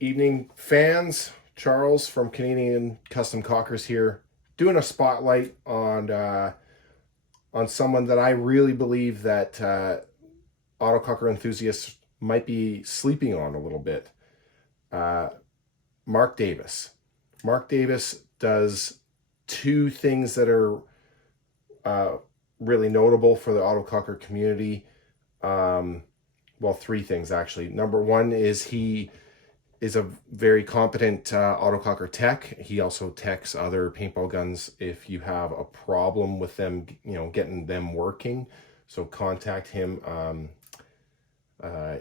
Evening fans, Charles from Canadian Custom Cockers here, doing a spotlight on someone that I really believe that autococker enthusiasts might be sleeping on a little bit. Mark Davis. Mark Davis does two things that are really notable for the autococker community. Well, three things actually. Number one is he is a very competent autococker tech. He also techs other paintball guns if you have a problem with them, getting them working. So contact him.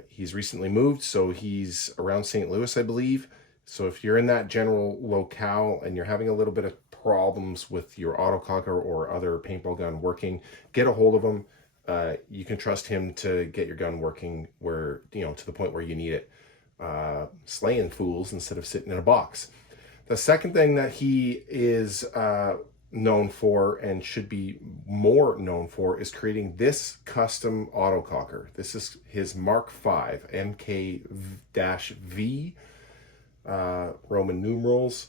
He's recently moved, so he's around St. Louis, I believe. So if you're in that general locale and you're having a little bit of problems with your autococker or other paintball gun working, get a hold of him. You can trust him to get your gun working where, to the point where you need it. Slaying fools instead of sitting in a box. The second thing that he is known for and should be more known for is creating this custom autococker. This is his Mark 5 MK-V Roman numerals,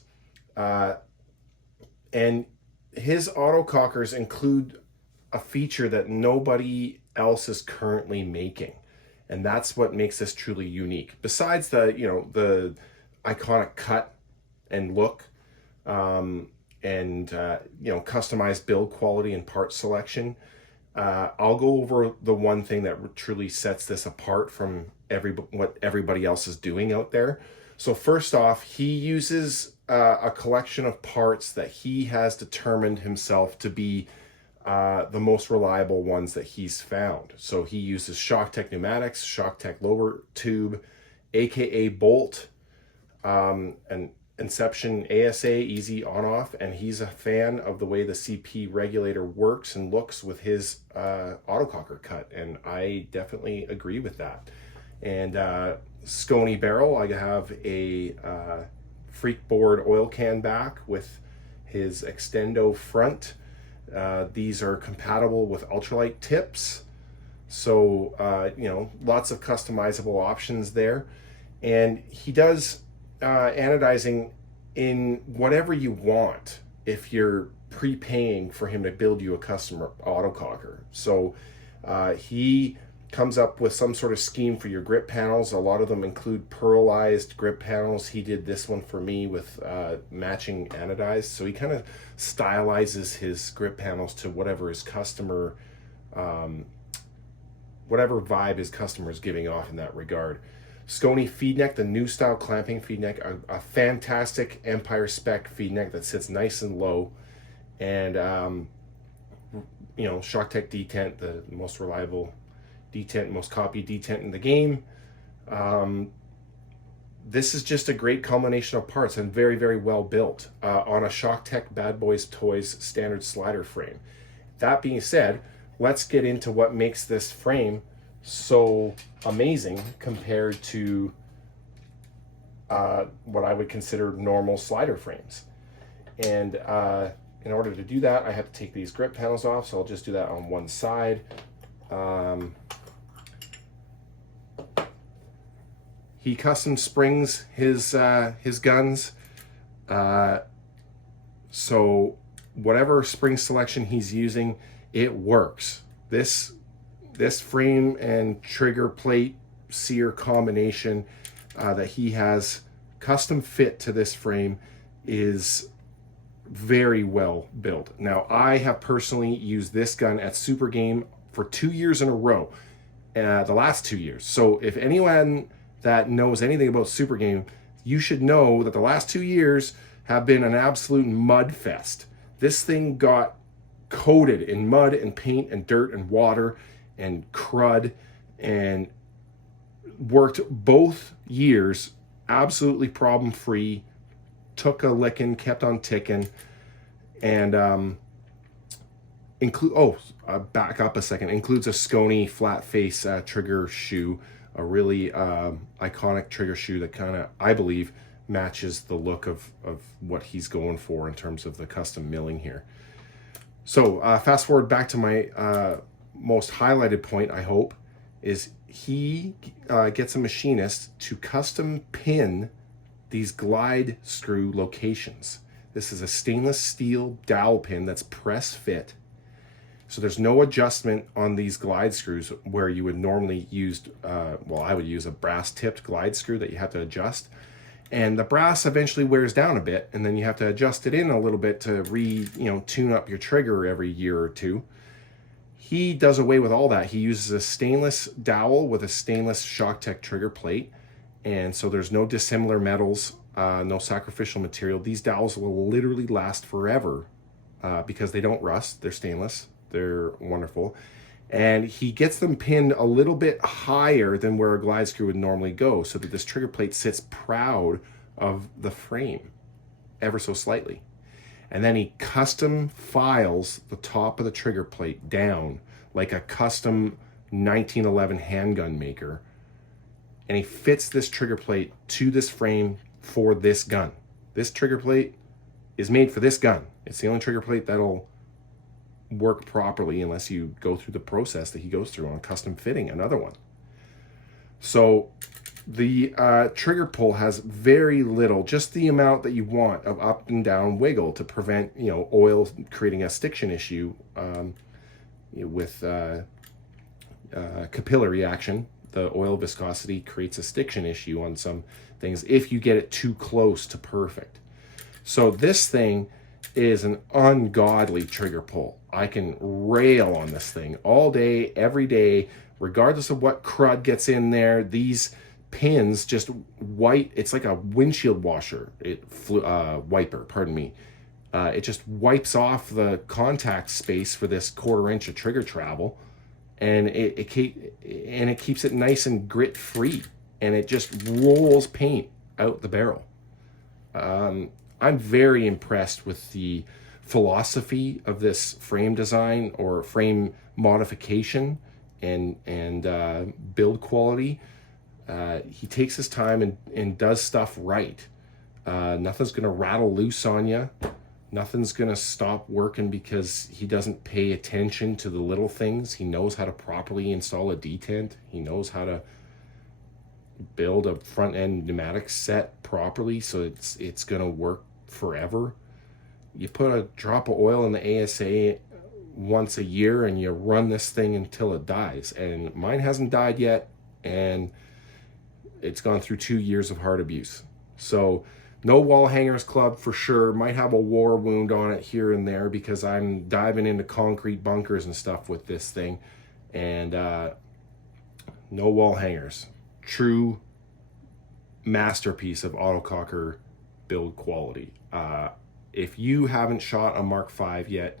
and his autocockers include a feature that nobody else is currently making. And that's what makes this truly unique. Besides the, the iconic cut and look, customized build quality and part selection, I'll go over the one thing that truly sets this apart from what everybody else is doing out there. So first off, he uses a collection of parts that he has determined himself to be the most reliable ones that he's found. So he uses Shocktech pneumatics, Shocktech lower tube, aka bolt, and Inception ASA, easy on off, and he's a fan of the way the CP regulator works and looks with his autococker cut, and I definitely agree with that. And Scony barrel, I have a freak board oil can back with his extendo front. These are compatible with ultralight tips, so lots of customizable options there. And he does anodizing in whatever you want if you're prepaying for him to build you a custom autococker. So he comes up with some sort of scheme for your grip panels. A lot of them include pearlized grip panels. He did this one for me with matching anodized. So he kind of stylizes his grip panels to whatever his customer, whatever vibe his customer is giving off in that regard. Scony feed neck, the new style clamping feed neck, a fantastic Empire spec feed neck that sits nice and low. And, Shocktech detent, the most reliable detent, most copied detent in the game. This is just a great combination of parts and very, very well built on a Shocktech Boyz Toyz standard slider frame. That being said, let's get into what makes this frame so amazing compared to what I would consider normal slider frames. And in order to do that, I have to take these grip panels off, so I'll just do that on one side. He custom springs his guns, so whatever spring selection he's using, it works. This frame and trigger plate sear combination that he has custom fit to this frame is very well built. Now, I have personally used this gun at Super Game for 2 years in a row, the last 2 years. So if anyone that knows anything about Super Game, you should know that the last 2 years have been an absolute mud fest. This thing got coated in mud and paint and dirt and water and crud, and worked both years absolutely problem free, took a licking, kept on ticking. And back up a second, includes a Scony flat face trigger shoe, a really iconic trigger shoe that kind of, I believe, matches the look of what he's going for in terms of the custom milling here. So fast forward back to my most highlighted point, I hope, is he gets a machinist to custom pin these glide screw locations. This is a stainless steel dowel pin that's press fit. So there's no adjustment on these glide screws where you would normally use, well, I would use a brass tipped glide screw that you have to adjust. And the brass eventually wears down a bit, and then you have to adjust it in a little bit to tune up your trigger every year or two. He does away with all that. He uses a stainless dowel with a stainless Shocktech trigger plate. And so there's no dissimilar metals, no sacrificial material. These dowels will literally last forever because they don't rust. They're stainless. They're wonderful. And he gets them pinned a little bit higher than where a glide screw would normally go so that this trigger plate sits proud of the frame ever so slightly. And then he custom files the top of the trigger plate down like a custom 1911 handgun maker. And he fits this trigger plate to this frame for this gun. This trigger plate is made for this gun. It's the only trigger plate that'll work properly unless you go through the process that he goes through on custom fitting another one. So the trigger pull has very little, just the amount that you want of up and down wiggle to prevent oil creating a stiction issue with capillary action. The oil viscosity creates a stiction issue on some things if you get it too close to perfect. So this thing is an ungodly trigger pull. I can rail on this thing all day, every day, regardless of what crud gets in there. These pins just wipe. It's like a windshield washer. Wiper, pardon me. It just wipes off the contact space for this 1/4 inch of trigger travel, and it keeps it nice and grit free, and it just rolls paint out the barrel. I'm very impressed with the philosophy of this frame design or frame modification and build quality. He takes his time and does stuff right. Nothing's gonna rattle loose on you. Nothing's gonna stop working because he doesn't pay attention to the little things. He knows how to properly install a detent. He knows how to build a front end pneumatic set properly so it's gonna work forever. You put a drop of oil in the ASA once a year and you run this thing until it dies, and mine hasn't died yet, and it's gone through 2 years of hard abuse. So no wall hangers club for sure. Might have a war wound on it here and there because I'm diving into concrete bunkers and stuff with this thing, and no wall hangers. True masterpiece of Autococker build quality. If you haven't shot a Mark V yet,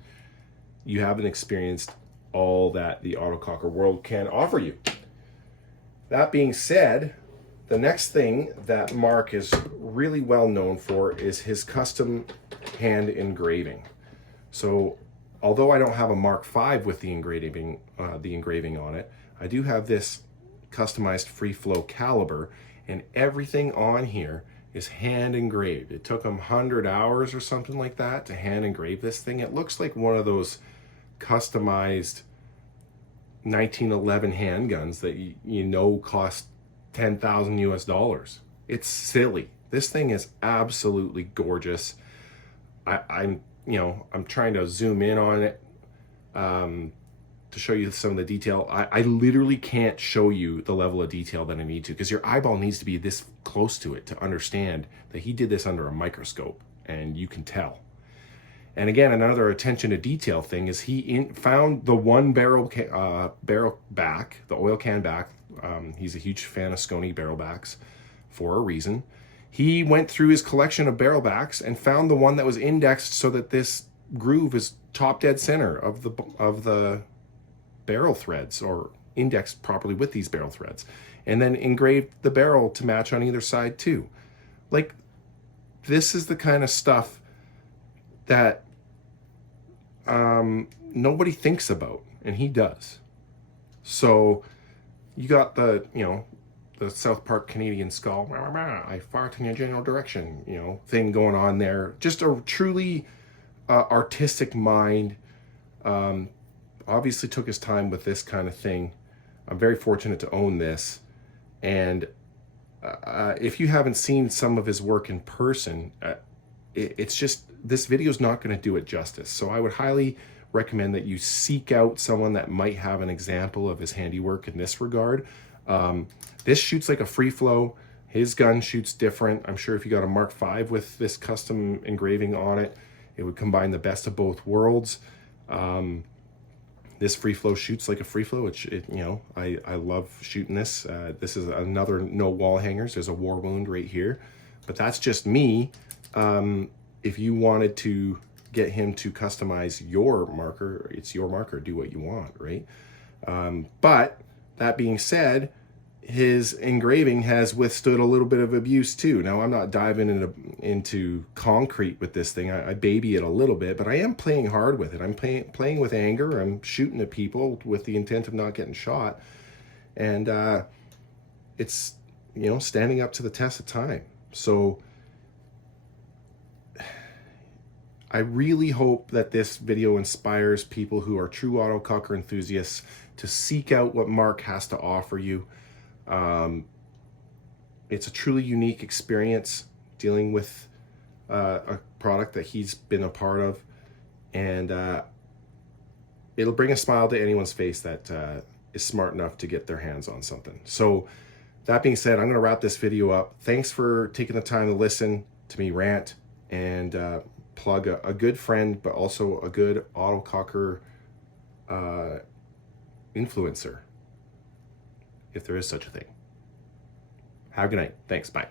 you haven't experienced all that the Autococker world can offer you. That being said, the next thing that Mark is really well known for is his custom hand engraving. So although I don't have a Mark V with the engraving on it, I do have this customized FreeFlow Caliber, and everything on here is hand engraved. It took him 100 hours or something like that to hand engrave this thing. It looks like one of those customized 1911 handguns that cost $10,000 US. It's silly. This thing is absolutely gorgeous. I'm trying to zoom in on it to show you some of the detail. I literally can't show you the level of detail that I need to, because your eyeball needs to be this close to it to understand that he did this under a microscope, and you can tell. And again, another attention to detail thing is he found the one barrel back, the oil can back. He's a huge fan of Scony barrel backs for a reason. He went through his collection of barrel backs and found the one that was indexed so that this groove is top dead center of the barrel threads, or indexed properly with these barrel threads, and then engraved the barrel to match on either side too. Like, this is the kind of stuff that nobody thinks about, and he does. So you got the South Park Canadian skull, I fart in your general direction, thing going on there. Just a truly artistic mind. Obviously took his time with this kind of thing. I'm very fortunate to own this, and if you haven't seen some of his work in person, it's just, this video is not going to do it justice. So I would highly recommend that you seek out someone that might have an example of his handiwork in this regard. This shoots like a FreeFlow. His gun shoots different. I'm sure if you got a Mark V with this custom engraving on it, it would combine the best of both worlds. This FreeFlow shoots like a FreeFlow, which, you know, I love shooting this. This is another no wall hangers. There's a war wound right here, but that's just me. If you wanted to get him to customize your marker, it's your marker, do what you want, right? But that being said, his engraving has withstood a little bit of abuse too. Now, I'm not diving into concrete with this thing. I baby it a little bit, but I am playing hard with it. I'm playing with anger. I'm shooting at people with the intent of not getting shot. And it's, you know, standing up to the test of time. So I really hope that this video inspires people who are true autococker enthusiasts to seek out what Mark has to offer you. It's a truly unique experience dealing with a product that he's been a part of, and it'll bring a smile to anyone's face that is smart enough to get their hands on something. So that being said, I'm going to wrap this video up. Thanks for taking the time to listen to me rant and plug a good friend, but also a good autococker influencer, if there is such a thing. Have a good night. Thanks. Bye.